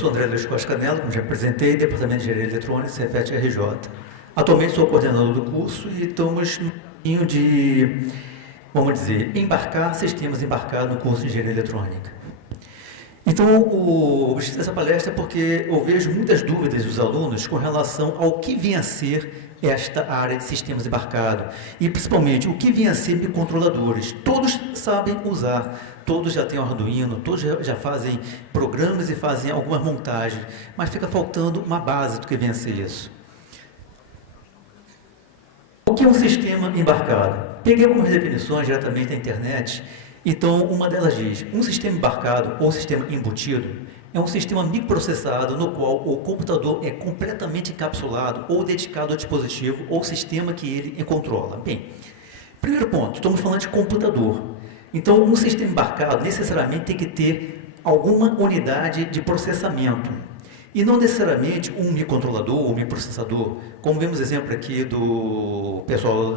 sou André Luiz Costa Canela, como já apresentei, Departamento de Engenharia Eletrônica, Cefet RJ. Atualmente sou coordenador do curso e estamos no caminho de, vamos dizer, embarcar sistemas embarcados no curso de Engenharia Eletrônica. Então, o objetivo dessa palestra é porque eu vejo muitas dúvidas dos alunos com relação ao que vem a ser esta área de sistemas embarcados e, principalmente, o que vem a ser microcontroladores. Todos sabem usar, todos já têm Arduino, todos já fazem programas e fazem algumas montagens, mas fica faltando uma base do que vem a ser isso. O que é um sistema embarcado? Peguei algumas definições diretamente da internet. Então, uma delas diz, um sistema embarcado ou sistema embutido é um sistema microprocessado no qual o computador é completamente encapsulado ou dedicado ao dispositivo ou sistema que ele controla. Bem, primeiro ponto, estamos falando de computador. Então, um sistema embarcado necessariamente tem que ter alguma unidade de processamento. E não necessariamente um microcontrolador ou microprocessador, como vemos exemplo aqui do pessoal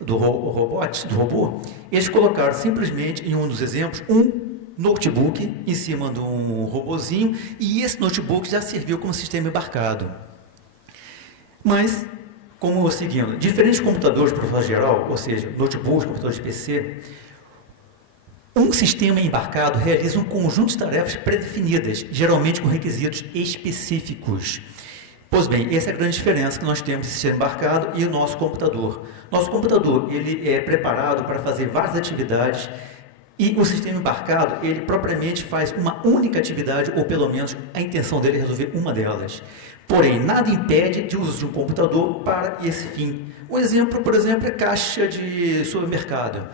do robô, eles colocaram simplesmente em um dos exemplos um notebook em cima de um robozinho e esse notebook já serviu como sistema embarcado. Mas, como seguindo, diferentes computadores de forma geral, ou seja, notebooks, computadores de PC, um sistema embarcado realiza um conjunto de tarefas pré-definidas, geralmente com requisitos específicos. Pois bem, essa é a grande diferença que nós temos de sistema embarcado e o nosso computador. Nosso computador, ele é preparado para fazer várias atividades e o sistema embarcado, ele propriamente faz uma única atividade, ou pelo menos a intenção dele é resolver uma delas. Porém, nada impede de uso de um computador para esse fim. Um exemplo, por exemplo, é caixa de supermercado.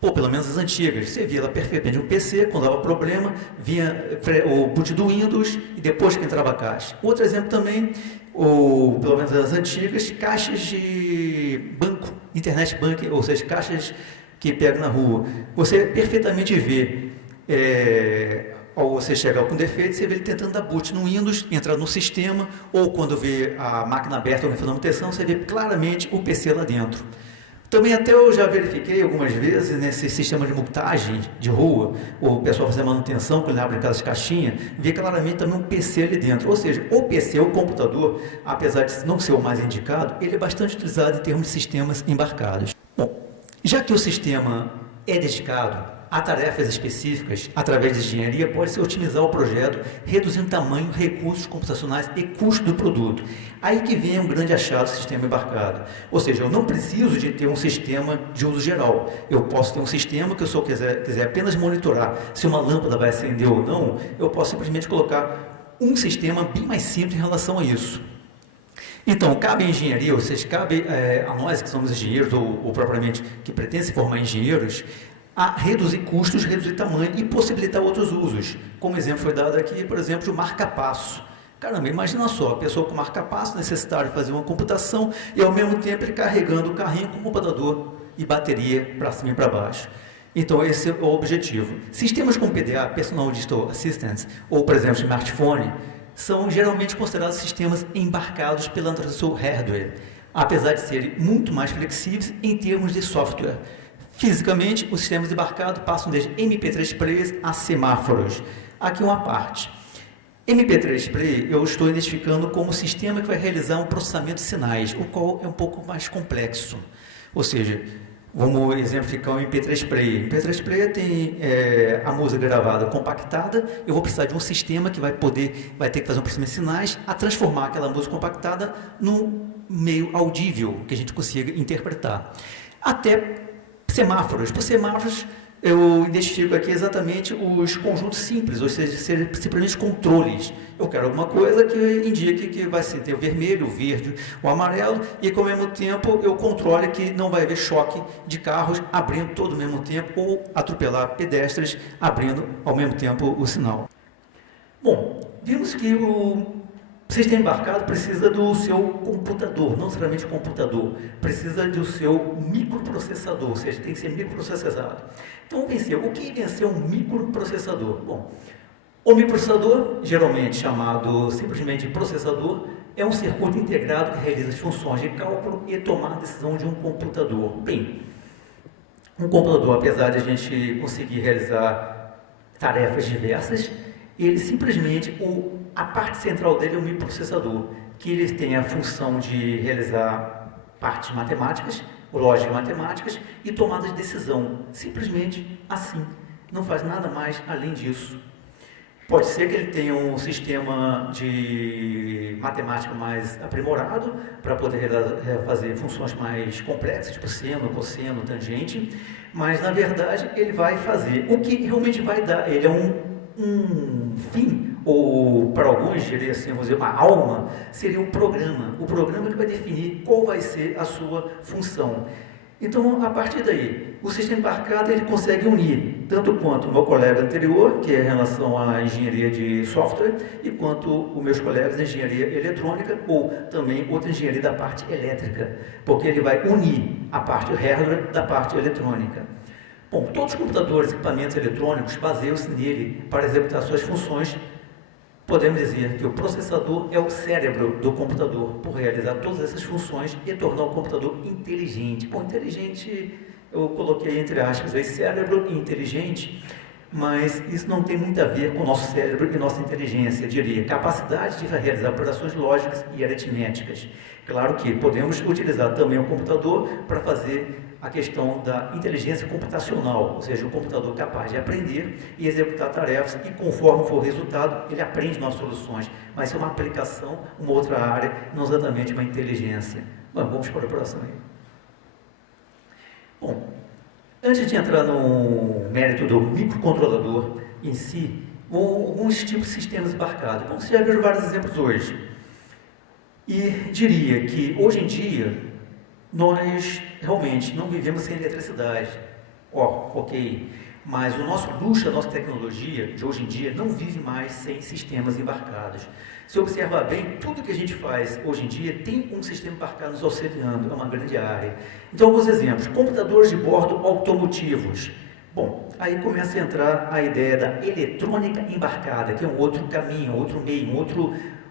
Ou pelo menos as antigas, você via ela perfeitamente um PC, quando dava problema, vinha o boot do Windows e depois que entrava a caixa. Outro exemplo também, ou pelo menos as antigas, caixas de banco, internet banking, ou seja, caixas que pegam na rua. Você perfeitamente vê, ao você chegar com defeito, você vê ele tentando dar boot no Windows, entrar no sistema, ou quando vê a máquina aberta ou na manutenção, você vê claramente o PC lá dentro. Também até eu já verifiquei algumas vezes nesse sistema de multagem de rua, o pessoal fazendo manutenção, quando ele abre aquelas caixinhas, vê claramente também um PC ali dentro. Ou seja, o PC, o computador, apesar de não ser o mais indicado, ele é bastante utilizado em termos de sistemas embarcados. Bom, já que o sistema é dedicado a tarefas específicas, através de engenharia, pode-se otimizar o projeto, reduzindo tamanho, recursos computacionais e custo do produto. Aí que vem um grande achado do sistema embarcado. Ou seja, eu não preciso de ter um sistema de uso geral. Eu posso ter um sistema que eu só quiser apenas monitorar se uma lâmpada vai acender ou não, eu posso simplesmente colocar um sistema bem mais simples em relação a isso. Então, cabe à engenharia, ou seja, cabe a nós que somos engenheiros, ou propriamente que pretendem se formar engenheiros, a reduzir custos, reduzir tamanho e possibilitar outros usos. Como exemplo foi dado aqui, por exemplo, o marca-passo. Caramba, imagina só, a pessoa com marca-passo necessitar de fazer uma computação e ao mesmo tempo ele carregando o carrinho com computador e bateria para cima e para baixo. Então esse é o objetivo. Sistemas como PDA, Personal Digital Assistance, ou por exemplo smartphone, são geralmente considerados sistemas embarcados pela natureza do hardware, apesar de serem muito mais flexíveis em termos de software. Fisicamente, os sistemas embarcados passam desde MP3 players a semáforos. Aqui uma parte. MP3 Player eu estou identificando como sistema que vai realizar um processamento de sinais, o qual é um pouco mais complexo. Ou seja, vamos exemplificar o MP3 Player. MP3 Player tem a música gravada compactada, eu vou precisar de um sistema que vai ter que fazer um processamento de sinais a transformar aquela música compactada num meio audível, que a gente consiga interpretar. Até semáforos. Por semáforos, eu identifico aqui exatamente os conjuntos simples, ou seja, simplesmente controles. Eu quero alguma coisa que indique que vai ter o vermelho, o verde, o amarelo, e que ao mesmo tempo eu controle que não vai haver choque de carros abrindo todo ao mesmo tempo, ou atropelar pedestres abrindo ao mesmo tempo o sinal. Bom, vimos que o sistema embarcado precisa do seu computador, não necessariamente o computador, precisa do seu microprocessador, ou seja, tem que ser microprocessado. Então, o que é ser um microprocessador? Bom, o microprocessador, geralmente chamado simplesmente de processador, é um circuito integrado que realiza as funções de cálculo e tomar a decisão de um computador. Bem, um computador, apesar de a gente conseguir realizar tarefas diversas, Ele simplesmente, a parte central dele é um microprocessador, que ele tem a função de realizar partes matemáticas, lógica matemáticas e tomada de decisão, simplesmente assim, não faz nada mais além disso. Pode ser que ele tenha um sistema de matemática mais aprimorado para poder fazer funções mais complexas, tipo seno, cosseno, tangente, mas na verdade ele vai fazer o que realmente vai dar. Ele é um fim, ou para alguns, diria assim, vamos dizer, uma alma, seria um programa. O programa que vai definir qual vai ser a sua função. Então, a partir daí, o sistema embarcado ele consegue unir tanto quanto o meu colega anterior, que é em relação à engenharia de software, e quanto os meus colegas de engenharia eletrônica, ou também outra engenharia da parte elétrica, porque ele vai unir a parte hardware da parte eletrônica. Bom, todos os computadores e equipamentos eletrônicos baseiam-se nele para executar suas funções. Podemos dizer que o processador é o cérebro do computador, por realizar todas essas funções e tornar o computador inteligente. Bom, inteligente, eu coloquei entre aspas aí, cérebro e inteligente, mas isso não tem muito a ver com o nosso cérebro e nossa inteligência, eu diria, capacidade de realizar operações lógicas e aritméticas. Claro que podemos utilizar também o computador para fazer a questão da inteligência computacional, ou seja, o computador capaz de aprender e executar tarefas e conforme for o resultado, ele aprende novas soluções, mas é uma aplicação, uma outra área, não exatamente uma inteligência. Bom, vamos para a próxima aí. Bom, antes de entrar no mérito do microcontrolador em si, alguns tipos de sistemas embarcados. Bom, você já viu vários exemplos hoje. E diria que, hoje em dia, nós realmente não vivemos sem eletricidade. Ok, mas o nosso luxo, a nossa tecnologia de hoje em dia não vive mais sem sistemas embarcados. Se observar bem, tudo que a gente faz hoje em dia tem um sistema embarcado nos auxiliando, é uma grande área. Então, alguns exemplos: computadores de bordo automotivos. Bom, aí começa a entrar a ideia da eletrônica embarcada, que é um outro caminho, outro meio,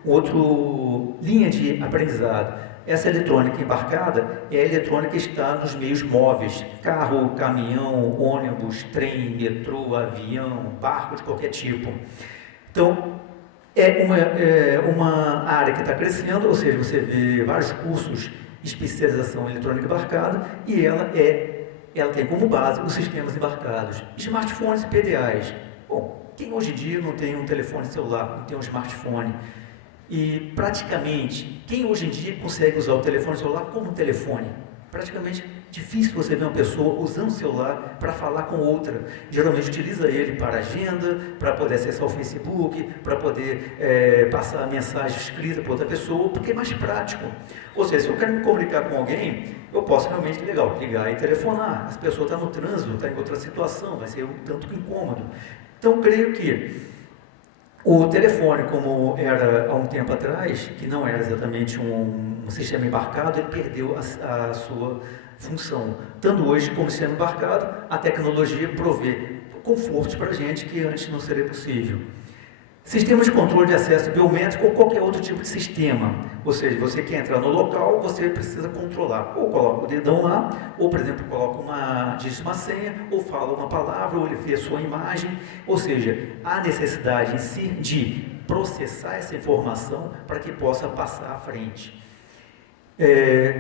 outro linha de aprendizado. Essa eletrônica embarcada é a eletrônica que está nos meios móveis: carro, caminhão, ônibus, trem, metrô, avião, barco de qualquer tipo. Então, é uma área que está crescendo, ou seja, você vê vários cursos de especialização em eletrônica embarcada e ela tem como base os sistemas embarcados. Smartphones e PDAs. Bom, quem hoje em dia não tem um telefone celular, não tem um smartphone? E praticamente, quem hoje em dia consegue usar o telefone celular como um telefone? Praticamente difícil você ver uma pessoa usando o celular para falar com outra. Geralmente utiliza ele para agenda, para poder acessar o Facebook, para poder passar a mensagem escrita para outra pessoa, porque é mais prático. Ou seja, se eu quero me comunicar com alguém, eu posso realmente ligar e telefonar. As pessoas estão no trânsito, estão em outra situação, vai ser um tanto incômodo. Então, creio que o telefone, como era há um tempo atrás, que não era exatamente um sistema embarcado, ele perdeu a sua função. Tanto hoje, como sistema embarcado, a tecnologia provê confortos para a gente que antes não seria possível. Sistemas de controle de acesso biométrico ou qualquer outro tipo de sistema. Ou seja, você quer entrar no local, você precisa controlar. Ou coloca o dedão lá, ou, por exemplo, diz uma senha, ou fala uma palavra, ou ele vê a sua imagem. Ou seja, há necessidade em si de processar essa informação para que possa passar à frente.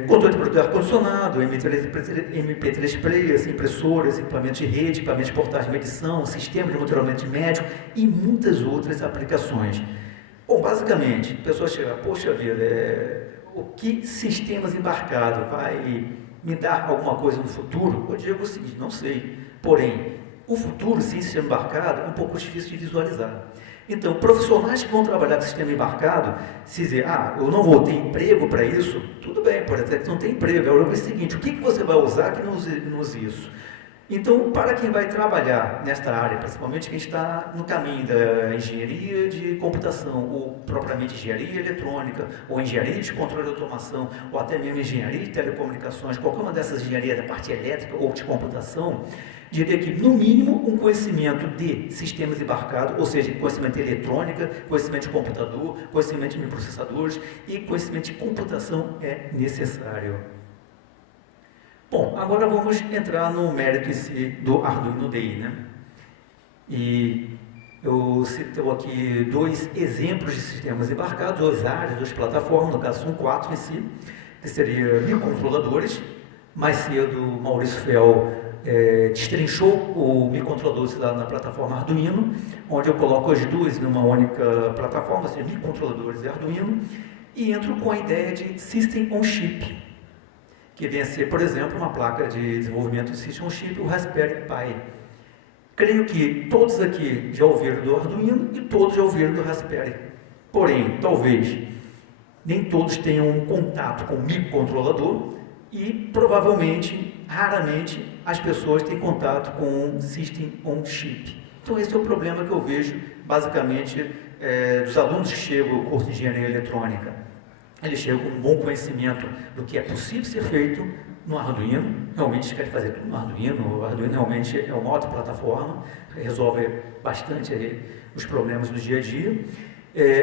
Controle de produto de ar-condicionado, MP3 players, impressoras, equipamentos de rede, equipamentos de portagem de medição, sistema de monitoramento médico e muitas outras aplicações. Bom, basicamente, a pessoa chega: poxa vida, o que sistemas embarcados vai me dar alguma coisa no futuro? Eu digo o seguinte: não sei. Porém, o futuro sem sistema embarcado é um pouco difícil de visualizar. Então, profissionais que vão trabalhar com sistema embarcado, se dizer: eu não vou ter emprego para isso, tudo bem, pode até que não tem emprego. Agora é o seguinte: o que você vai usar que não use isso? Então, para quem vai trabalhar nesta área, principalmente quem está no caminho da engenharia de computação, ou propriamente engenharia eletrônica, ou engenharia de controle de automação, ou até mesmo engenharia de telecomunicações, qualquer uma dessas engenharias da parte elétrica ou de computação, diria que, no mínimo, um conhecimento de sistemas embarcados, ou seja, conhecimento de eletrônica, conhecimento de computador, conhecimento de microprocessadores e conhecimento de computação é necessário. Bom, agora vamos entrar no mérito em si do Arduino Day, né? E Eu cito aqui dois exemplos de sistemas embarcados, duas áreas, duas plataformas, no caso são 4 em si, que seriam microcontroladores. Mais cedo, Maurício Fel destrinchou o microcontrolador instalado na plataforma Arduino, onde eu coloco as duas numa única plataforma, ou seja, microcontroladores e Arduino, e entro com a ideia de System on Chip, que vem a ser, por exemplo, uma placa de desenvolvimento de System on Chip, o Raspberry Pi. Creio que todos aqui já ouviram do Arduino e todos já ouviram do Raspberry. Porém, talvez nem todos tenham um contato com o microcontrolador e provavelmente, raramente, as pessoas têm contato com um System on Chip. Então esse é o problema que eu vejo, basicamente, dos alunos que chegam ao curso de Engenharia Eletrônica. Eles chegam com um bom conhecimento do que é possível ser feito no Arduino, realmente eles querem fazer tudo no Arduino. O Arduino realmente é uma outra plataforma, resolve bastante os problemas do dia a dia.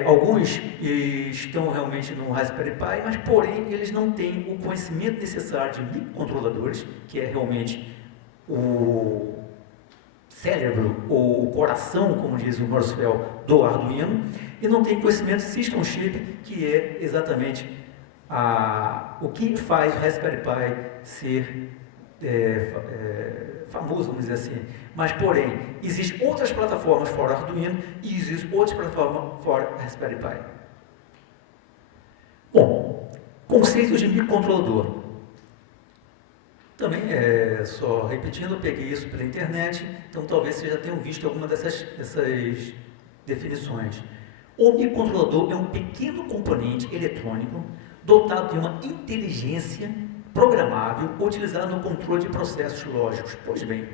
Alguns estão realmente no Raspberry Pi, mas porém eles não têm o conhecimento necessário de microcontroladores, que é realmente o cérebro ou o coração, como diz o Maurício Fel, do Arduino, e não tem conhecimento de System on Chip, que é exatamente o que faz o Raspberry Pi ser famoso, vamos dizer assim. Mas, porém, existem outras plataformas fora Arduino e existem outras plataformas fora Raspberry Pi. Bom, conceitos de microcontrolador. Também, só repetindo, eu peguei isso pela internet, então talvez vocês já tenham visto alguma dessas definições. O microcontrolador é um pequeno componente eletrônico dotado de uma inteligência programável utilizada no controle de processos lógicos. Pois bem,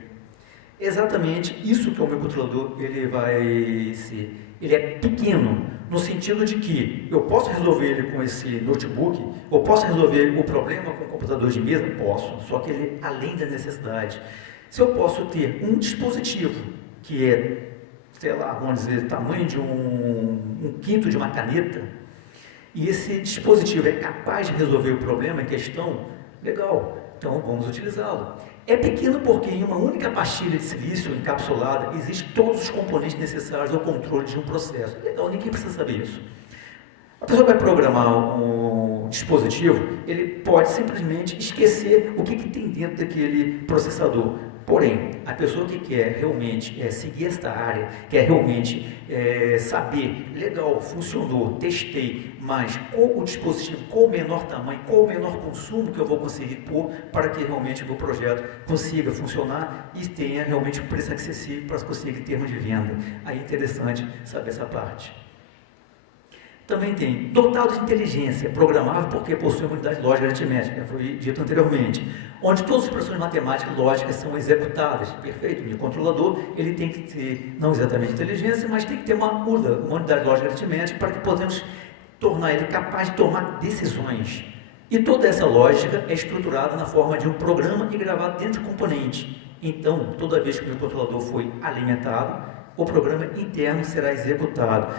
exatamente isso que o microcontrolador ele vai ser. Ele é pequeno, no sentido de que eu posso resolver ele com esse notebook, eu posso resolver o problema com o computador de mesa? Posso, só que ele é além da necessidade. Se eu posso ter um dispositivo que é, sei lá, vamos dizer, tamanho de um quinto de uma caneta, e esse dispositivo é capaz de resolver o problema em questão, legal, então vamos utilizá-lo. É pequeno porque em uma única pastilha de silício encapsulada existem todos os componentes necessários ao controle de um processo. Legal, ninguém precisa saber isso. A pessoa vai programar um dispositivo, ele pode simplesmente esquecer o que tem dentro daquele processador. Porém, a pessoa que quer realmente seguir esta área, quer realmente saber, legal, funcionou, testei, mas qual o dispositivo, qual o menor tamanho, qual o menor consumo que eu vou conseguir pôr para que realmente o meu projeto consiga funcionar e tenha realmente um preço acessível para conseguir termo de venda. Aí é interessante saber essa parte. Também tem dotado de inteligência, programável porque possui uma unidade lógica aritmética, foi dito anteriormente, onde todas as operações matemáticas e lógicas são executadas. Perfeito, o microcontrolador ele tem que ter, não exatamente inteligência, mas tem que ter uma unidade lógica aritmética para que possamos tornar ele capaz de tomar decisões. E toda essa lógica é estruturada na forma de um programa e gravado dentro de um componente. Então, toda vez que o microcontrolador foi alimentado, o programa interno será executado.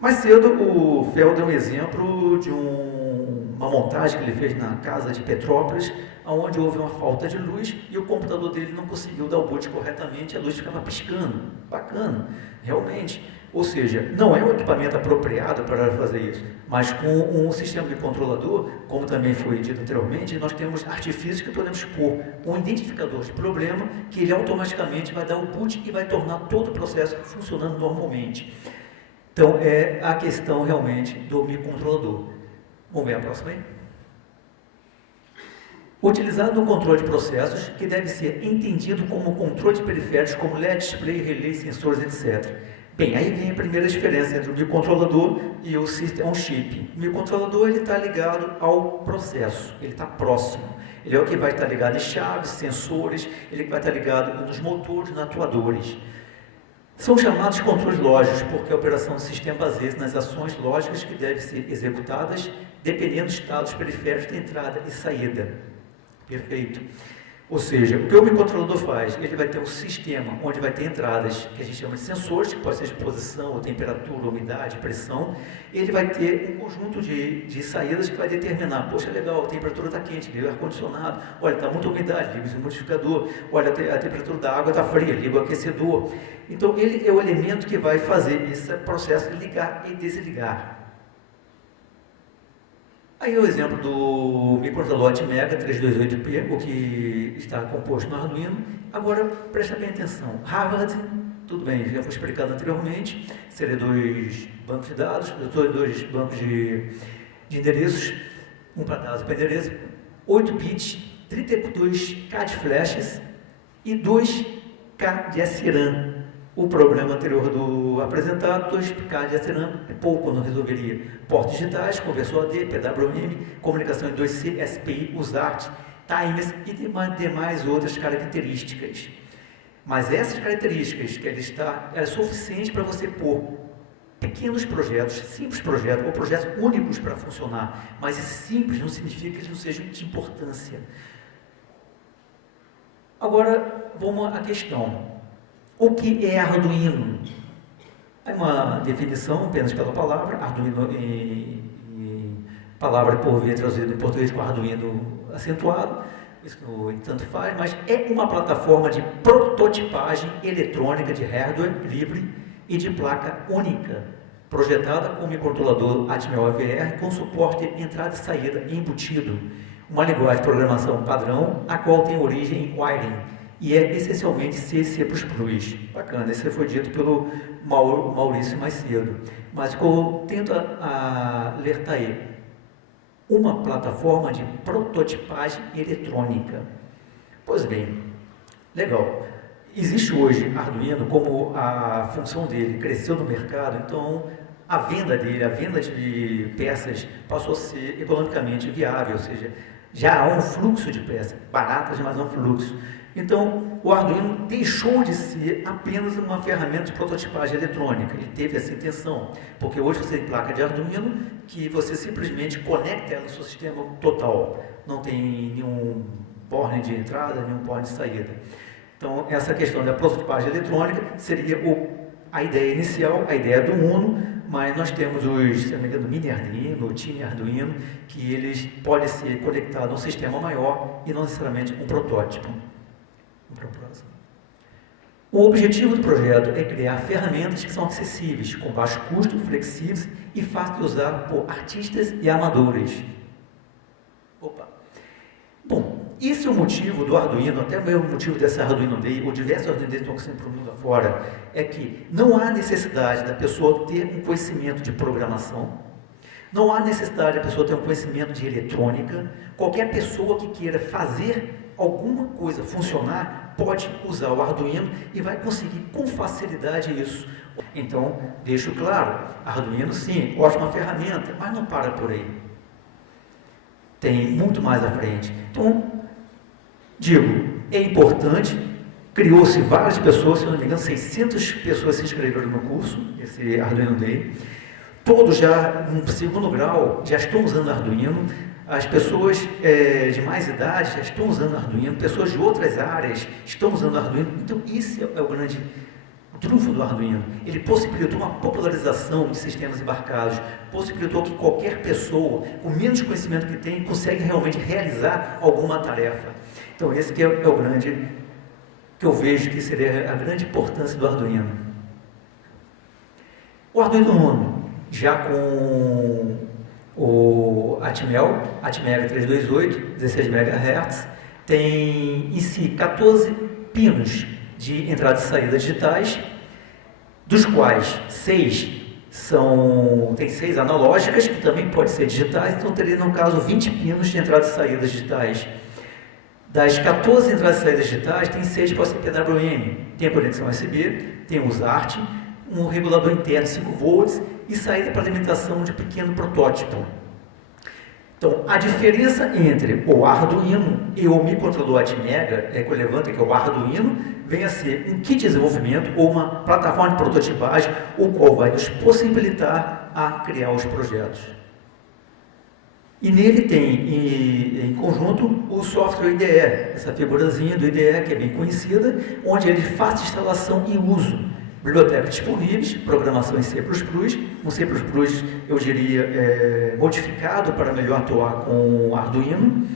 Mais cedo, o Fel deu um exemplo de uma montagem que ele fez na casa de Petrópolis, onde houve uma falta de luz e o computador dele não conseguiu dar o boot corretamente, a luz ficava piscando. Bacana, realmente. Ou seja, não é um equipamento apropriado para fazer isso, mas com um sistema de controlador, como também foi dito anteriormente, nós temos artifícios que podemos pôr um identificador de problema, que ele automaticamente vai dar o boot e vai tornar todo o processo funcionando normalmente. Então, é a questão realmente do microcontrolador. Vamos ver a próxima aí? Utilizado no controle de processos, que deve ser entendido como controle de periféricos, como LED, display, relay, sensores, etc. Bem, aí vem a primeira diferença entre o microcontrolador e o System on Chip. O microcontrolador está ligado ao processo, ele está próximo. Ele é o que vai estar ligado em chaves, sensores, ele vai estar ligado nos motores, nos atuadores. São chamados de controles lógicos, porque a operação do sistema baseia-se nas ações lógicas que devem ser executadas dependendo dos estados periféricos de entrada e saída. Perfeito. Ou seja, o que o microcontrolador faz? Ele vai ter um sistema onde vai ter entradas que a gente chama de sensores, que pode ser de posição, ou temperatura, umidade, pressão. Ele vai ter um conjunto de saídas que vai determinar, poxa, legal, a temperatura está quente, liga o ar-condicionado, olha, está muita umidade, liga o modificador, olha, a temperatura da água está fria, liga o aquecedor. Então, ele é o elemento que vai fazer esse processo de ligar e desligar. Aí é o exemplo do microcontrolador Atmega 328P, o que está composto no Arduino. Agora, presta bem atenção. Harvard, tudo bem, já foi explicado anteriormente, seria 2 bancos de dados, 2 bancos de endereços, um para dados e para endereço, 8 bits, 32K de flashes e 2K de SRAM. O problema anterior do apresentado, 2K de SRAM, é pouco, não resolveria. Portas digitais, conversor AD, PWM, comunicação em 2C, SPI, USART, timers e demais outras características. Mas essas características que ele está, é suficiente para você pôr pequenos projetos, simples projetos, ou projetos únicos para funcionar. Mas esse simples não significa que eles não sejam de importância. Agora, vamos à questão. O que é Arduino? É uma definição, apenas pela palavra, Arduino palavra por via traduzida em português com Arduino acentuado, isso tanto faz, mas é uma plataforma de prototipagem eletrônica de hardware livre e de placa única, projetada com o microcontrolador Atmel AVR com suporte de entrada e saída embutido, uma linguagem de programação padrão, a qual tem origem em wiring, e é essencialmente C e C++. Bacana, isso foi dito pelo Maurício mais cedo. Mas eu tento alertar aí. Uma plataforma de prototipagem eletrônica. Pois bem, legal. Existe hoje Arduino, como a função dele cresceu no mercado, então a venda dele, a venda de peças passou a ser economicamente viável, ou seja, já há um fluxo de peças, baratas, mas não fluxo. Então, o Arduino deixou de ser apenas uma ferramenta de prototipagem eletrônica. Ele teve essa intenção, porque hoje você tem placa de Arduino que você simplesmente conecta ela no seu sistema total. Não tem nenhum porne de entrada, nenhum porne de saída. Então, essa questão da prototipagem eletrônica seria a ideia inicial, a ideia do Uno, mas nós temos os, se não me engano, Mini Arduino, o Tiny Arduino, que eles podem ser conectados a um sistema maior e não necessariamente um protótipo. O objetivo do projeto é criar ferramentas que são acessíveis, com baixo custo, flexíveis e fáceis de usar por artistas e amadores. Bom, esse é o motivo do Arduino, até o mesmo motivo dessa Arduino Day, ou diversos Arduino Day estão sendo para o mundo afora, é que não há necessidade da pessoa ter um conhecimento de programação, não há necessidade da pessoa ter um conhecimento de eletrônica. Qualquer pessoa que queira fazer alguma coisa funcionar pode usar o Arduino e vai conseguir com facilidade isso. Então, deixo claro, Arduino sim, ótima ferramenta, mas não para por aí. Tem muito mais à frente. Então, digo, é importante, criou-se várias pessoas, se não me engano, 600 pessoas se inscreveram no curso, esse Arduino Day. Todos já, no segundo grau, já estão usando Arduino. As pessoas de mais idade já estão usando Arduino, pessoas de outras áreas estão usando Arduino. Então, isso é o grande trunfo do Arduino. Ele possibilitou uma popularização de sistemas embarcados, possibilitou que qualquer pessoa, com menos conhecimento que tem, consegue realmente realizar alguma tarefa. Então, esse que é o grande, que eu vejo que seria a grande importância do Arduino. O Arduino Uno, já com o Atmega 328, 16 MHz, tem em si 14 pinos de entrada e saída digitais, dos quais 6 tem 6 analógicas, que também podem ser digitais, então teria no caso 20 pinos de entrada e saída digitais. Das 14 entradas e saídas digitais, tem 6 que podem ser PWM, tem a conexão USB, tem o USART, um regulador interno 5 volts e saída para alimentação de pequeno protótipo. Então, a diferença entre o Arduino e o microcontrolador Atmega Ecolevante, que é o Arduino, vem a ser um kit de desenvolvimento ou uma plataforma de prototipagem, o qual vai nos possibilitar a criar os projetos. E nele tem, em conjunto, junto o software IDE, essa figurazinha do IDE que é bem conhecida, onde ele faz instalação e uso. Bibliotecas disponíveis, programação em C++, um C++, eu diria, modificado para melhor atuar com o Arduino,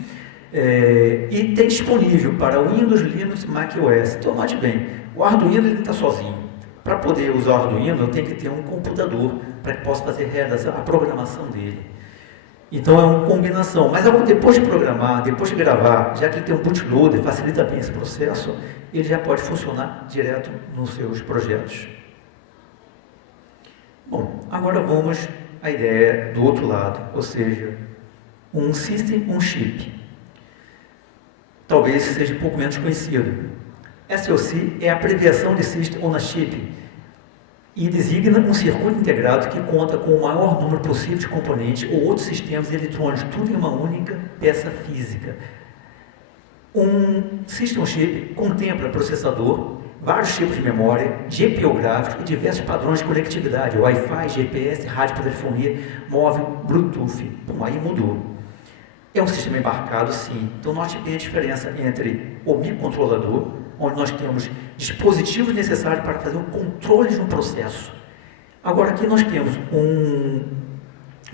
e tem disponível para Windows, Linux e macOS. Então, note bem, o Arduino ele não está sozinho. Para poder usar o Arduino, eu tenho que ter um computador para que possa fazer a programação dele. Então, é uma combinação. Mas depois de programar, depois de gravar, já que ele tem um bootloader, facilita bem esse processo, ele já pode funcionar direto nos seus projetos. Bom, agora vamos à ideia do outro lado, ou seja, um System on Chip. Talvez seja um pouco menos conhecido. SoC é a abreviação de System on a Chip e designa um circuito integrado que conta com o maior número possível de componentes ou outros sistemas eletrônicos, tudo em uma única peça física. Um System on Chip contempla processador, vários tipos de memória, GPU gráfico e diversos padrões de conectividade, Wi-Fi, GPS, radiotelefonia, móvel, Bluetooth. Bom, aí mudou. É um sistema embarcado, sim. Então, note bem a diferença entre o microcontrolador, onde nós temos dispositivos necessários para fazer o controle de um processo. Agora, aqui nós temos um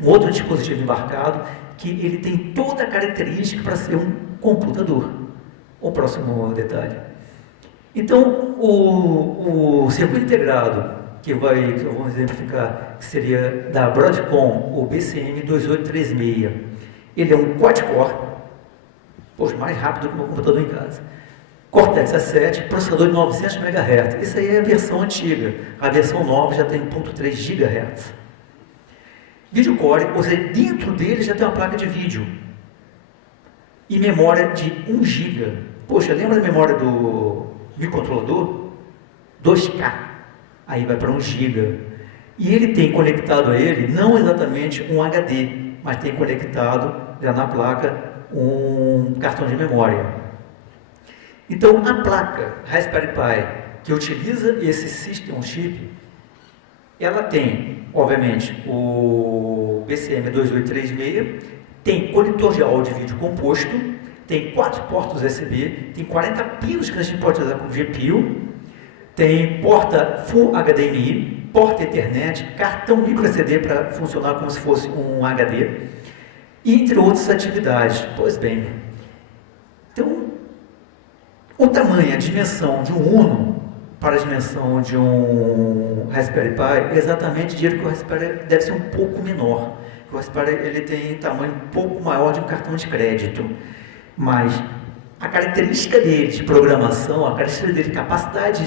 outro dispositivo embarcado, que ele tem toda a característica para ser um computador. O próximo detalhe. Então, o circuito integrado, que vamos exemplificar, que seria da Broadcom, o BCM2836, ele é um quad-core, mais rápido que o meu computador em casa. Cortex A7, processador de 900 MHz. Isso aí é a versão antiga. A versão nova já tem 1.3 GHz. Vídeo core, ou seja, dentro dele já tem uma placa de vídeo. E memória de 1 GB. Poxa, lembra da memória do microcontrolador? 2K. Aí vai para 1 GB. E ele tem conectado a ele, não exatamente um HD, mas tem conectado já na placa um cartão de memória. Então, a placa Raspberry Pi, que utiliza esse System on Chip, ela tem, obviamente, o BCM2836, tem conector de áudio e vídeo composto, tem 4 portas USB, tem 40 pinos que a gente pode usar com GPU, tem porta Full HDMI, porta Ethernet, cartão microSD para funcionar como se fosse um HD, entre outras atividades. Pois bem, então, o tamanho, a dimensão de um Uno para a dimensão de um Raspberry Pi, exatamente dizer que o Raspberry deve ser um pouco menor. O Raspberry ele tem tamanho um pouco maior de um cartão de crédito, mas a característica dele de programação, a característica dele, capacidade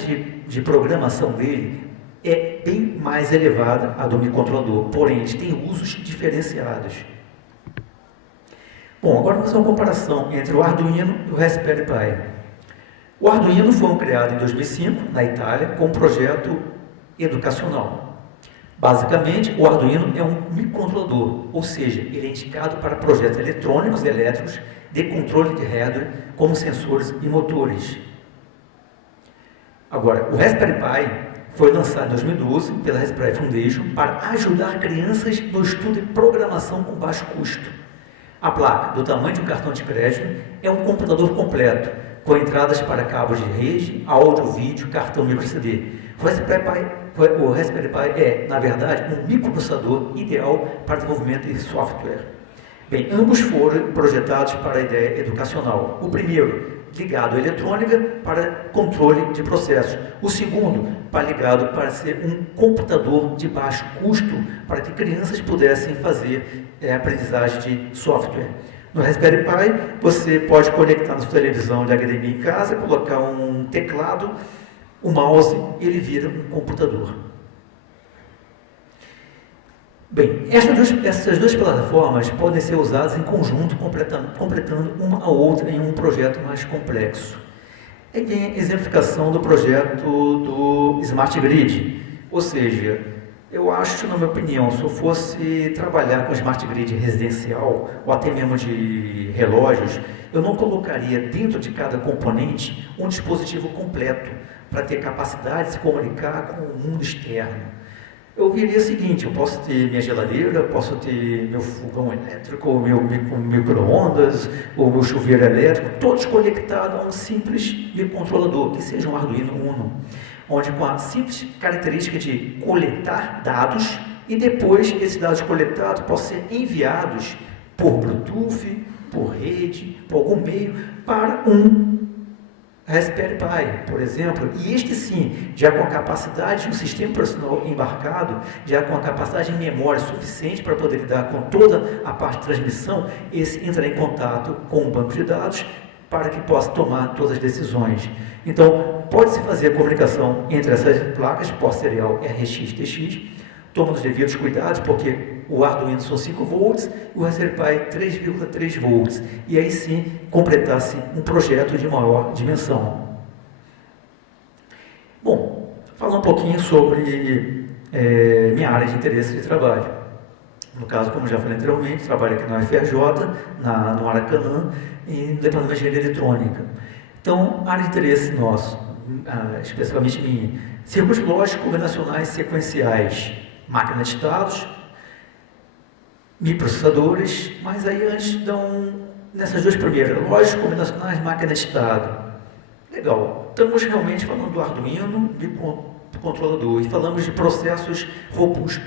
de programação dele é bem mais elevada a do microcontrolador, porém eles têm usos diferenciados. Bom, agora vamos fazer uma comparação entre o Arduino e o Raspberry Pi. O Arduino foi criado em 2005, na Itália, com um projeto educacional. Basicamente, o Arduino é um microcontrolador, ou seja, ele é indicado para projetos eletrônicos e elétricos de controle de hardware, como sensores e motores. Agora, o Raspberry Pi foi lançado em 2012 pela Raspberry Foundation para ajudar crianças no estudo de programação com baixo custo. A placa, do tamanho de um cartão de crédito, é um computador completo, com entradas para cabos de rede, áudio, vídeo, cartão microSD. O Raspberry Pi é, na verdade, um microprocessador ideal para desenvolvimento de software. Bem, ambos foram projetados para a ideia educacional. O primeiro, ligado à eletrônica para controle de processos. O segundo, ligado para ser um computador de baixo custo, para que crianças pudessem fazer aprendizagem de software. No Raspberry Pi, você pode conectar na sua televisão de HDMI em casa, colocar um teclado, um mouse, e ele vira um computador. Bem, essas duas plataformas podem ser usadas em conjunto, completando uma a outra em um projeto mais complexo. Aí vem a exemplificação do projeto do Smart Grid, ou seja, eu acho, na minha opinião, se eu fosse trabalhar com Smart Grid residencial, ou até mesmo de relógios, eu não colocaria dentro de cada componente um dispositivo completo, para ter capacidade de se comunicar com o mundo externo. eu veria o seguinte: eu posso ter minha geladeira, posso ter meu fogão elétrico, o meu micro-ondas, o meu chuveiro elétrico, todos conectados a um simples microcontrolador, que seja um Arduino Uno, onde com a simples característica de coletar dados e depois esses dados coletados possam ser enviados por Bluetooth, por rede, por algum meio, para um Raspberry Pi, por exemplo, e este sim, já com a capacidade de um sistema operacional embarcado, já com a capacidade de memória suficiente para poder lidar com toda a parte de transmissão, esse entra em contato com o banco de dados para que possa tomar todas as decisões. Então, pode-se fazer a comunicação entre essas placas, port serial RX, TX, tomando os devidos cuidados, porque o Arduino são 5 volts, o Raspberry Pi 3,3 volts, e aí sim completasse um projeto de maior dimensão. Bom, falar um pouquinho sobre minha área de interesse de trabalho. No caso, como já falei anteriormente, trabalho aqui na UFRJ, no Aracanã, e no Departamento de Engenharia Eletrônica. Então, área de interesse nosso, especificamente minha, circuitos lógicos combinacionais sequenciais, máquina de estados, microprocessadores, mas aí antes nessas duas primeiras, lógicos combinacionais, máquina de estado. Legal, estamos realmente falando do Arduino, do controlador, e falamos de processos robustos.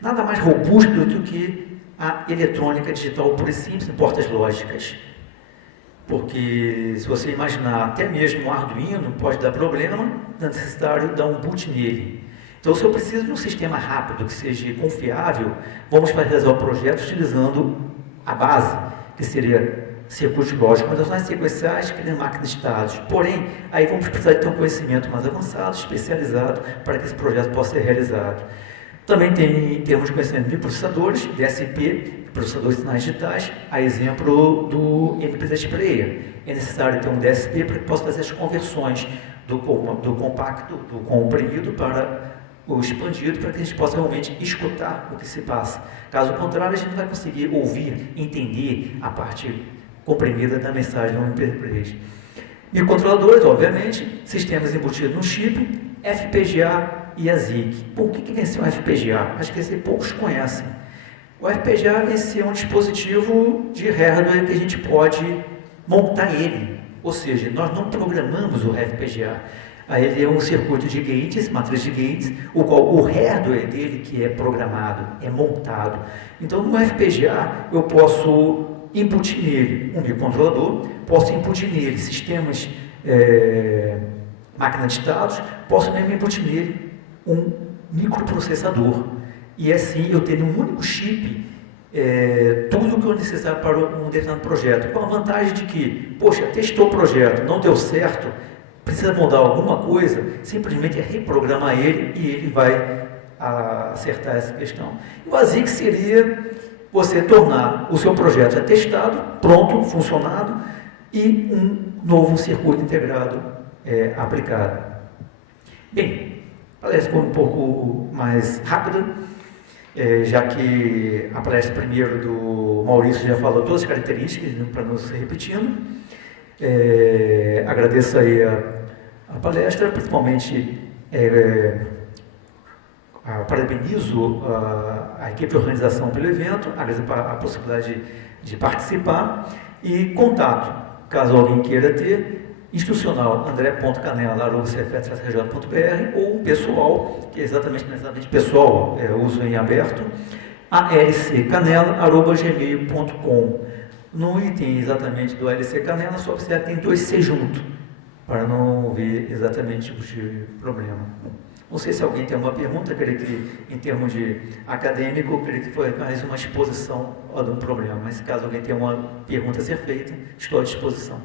Nada mais robusto do que a eletrônica digital pura e simples em portas lógicas. Porque se você imaginar, até mesmo o Arduino pode dar problema, é necessário dar um boot nele. Então, se eu preciso de um sistema rápido, que seja confiável, vamos realizar o projeto utilizando a base, que seria circuitos lógicos, combinações sequenciais, criando máquinas de estados. Porém, aí vamos precisar de ter um conhecimento mais avançado, especializado, para que esse projeto possa ser realizado. Também tem, em termos de conhecimento de processadores, DSP, processadores de sinais digitais, a exemplo do MPZ Player. É necessário ter um DSP para que possa fazer as conversões do compacto, do comprimido para o expandido, para que a gente possa realmente escutar o que se passa. Caso contrário, a gente não vai conseguir ouvir, entender a parte comprimida da mensagem do MP3. Microcontroladores, obviamente, sistemas embutidos no chip, FPGA e ASIC. Bom, o que vem ser um FPGA? Acho que esse poucos conhecem. O FPGA vem ser um dispositivo de hardware que a gente pode montar ele, ou seja, nós não programamos o FPGA. Ele é um circuito de gates, matriz de gates, o qual o hardware dele que é programado, é montado. Então, no FPGA, eu posso inputir nele um microcontrolador, posso inputir nele sistemas, máquina de estados, posso mesmo inputir nele um microprocessador. E assim eu tenho um único chip, tudo o que eu necessitar para um determinado projeto. Com a vantagem de que, poxa, testou o projeto, não deu certo, precisa mudar alguma coisa, simplesmente reprogramar ele e ele vai acertar essa questão. E o ASIC seria você tornar o seu projeto já testado, pronto, funcionado, e um novo circuito integrado aplicado. Bem, a palestra foi um pouco mais rápida, já que a palestra primeiro do Maurício já falou todas as características, para não se repetindo. Agradeço aí a palestra, principalmente parabenizo a equipe de organização pelo evento, agradeço a possibilidade de participar e contato, caso alguém queira ter, institucional andré.canela@cfet.rj.br ou pessoal, que é exatamente pessoal, uso em aberto, alccanela@gmail.com. No item exatamente do ALC Canela, só observa que tem 2 C junto, para não ver exatamente o tipo de problema. Não sei se alguém tem alguma pergunta, creio que em termos de acadêmico, creio que foi mais uma exposição de um problema, mas caso alguém tenha uma pergunta a ser feita, estou à disposição.